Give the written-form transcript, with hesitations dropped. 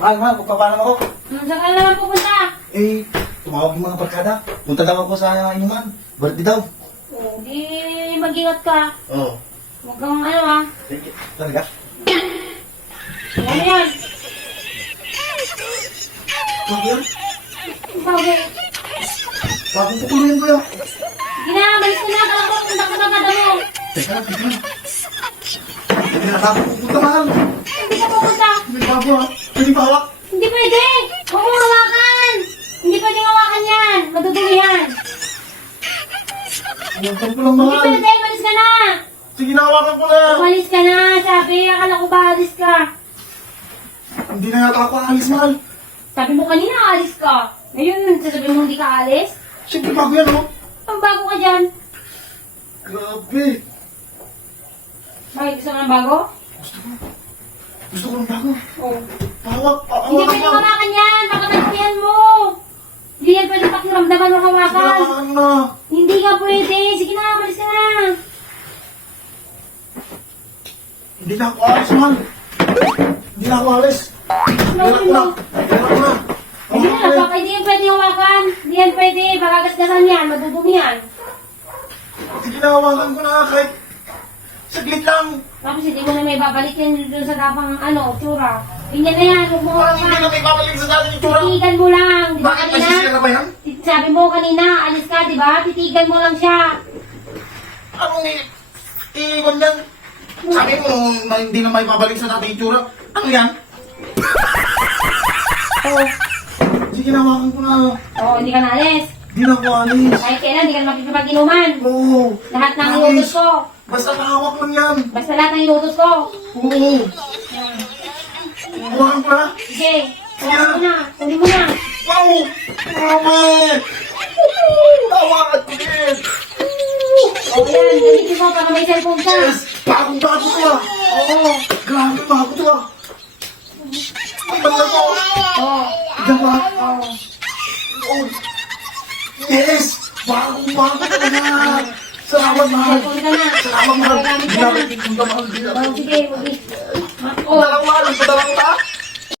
Mahal, magpapalam ako. Saan ka naman pupunta? Eh, tumawag yung mga barkada. Punta daw ako sa inuman. Birthday daw. Oh, di mag-ingat ka. Oo. Huwag kang ano ah. Talaga? Ano yan? Bago yan? Bagay. Bagong pupuluyan ko yan. Sige na, malis ka na. Kala ko punta ka na kada mo. Teka lang, teka lang. Hindi na ako pupunta, mahal. Hindi ka pupunta. May bago ha. Pwede pa hawak? Hindi pwede. Huwag mong hawakan. Hindi pwedeng hawakan yan. Madudumi yan. Hawakan ko lang, Hindi mahal. pwede. Malis ka na. Sige, nahawakan ko na. Umalis ka na. Sabi, akala ko ba alis ka? Hindi na yata ako aalis, mahal. Sabi mo kanina alis ka. Ngayon, sasabihin mo hindi ka alis? Siyempre, bago yan, oh. Ang bago ka dyan. Grabe. Bakit gusto mo ng bago? Gusto ko ng bago. Oo. Hawak, Hindi hawakan pwede lang. hawakan yan. Baka nagpuyan mo. Hindi yan pwede pakiramdaman o hawakan. Hawakan na. Hindi ka pwede. Sige na, malis ka na. Hindi na ako aalis, mahal. Hindi na ako aalis. Kailan ko na. Kailan ko na. Hindi na, Hawakan baka hindi yan pwede hawakan. Hindi yan pwede. Baka gasgasan yan. Madudumi yan. Sige na, hawakan ko na kahit saglit lang. Tapos hindi mo na may babalik yan dun sa tapang ano, tsura. Ganyan na yan. Huwag mo Parang hindi hawakan. na may babalik sa atin yung tsura. Titigan mo lang. Di ba Bakit kanina? masisira na ba yan? Sabi mo kanina, alis ka, di ba? Titigan mo lang siya. Anong iwan yan? Sabi mo, hindi na may babalik sa atin yung tsura. Ano yan? Oo. Sige na, hawakan ko na. Oo, hindi ka na alis. Hindi na ako aalis. Kahit kailan, hindi ka na makikipag-inuman. Oo. Lahat ng Alis. inutos ko. Basta nakahawak lang yan. Basta lahat ng inutos ko. Oo. Hawakan ko na. Sige. Kunin mo na. Kunin mo na. Wow! Grabe! Hawakan ko din! O yan, gamitin mo para may cellphone ka. Yes! Bagong-bago to ah! Oo. Grabe, bago to ah! Ang ganda to! Oo. Diba? Oo. Oh! Yes! Bagong-bago talaga! Salamat, mahal! Cellphone ka na. Salamat, mahal! Gamit Hindi ka na. natin kung mahal din Oo, ako. sige. Dalawa, mahal! Padala ko ta!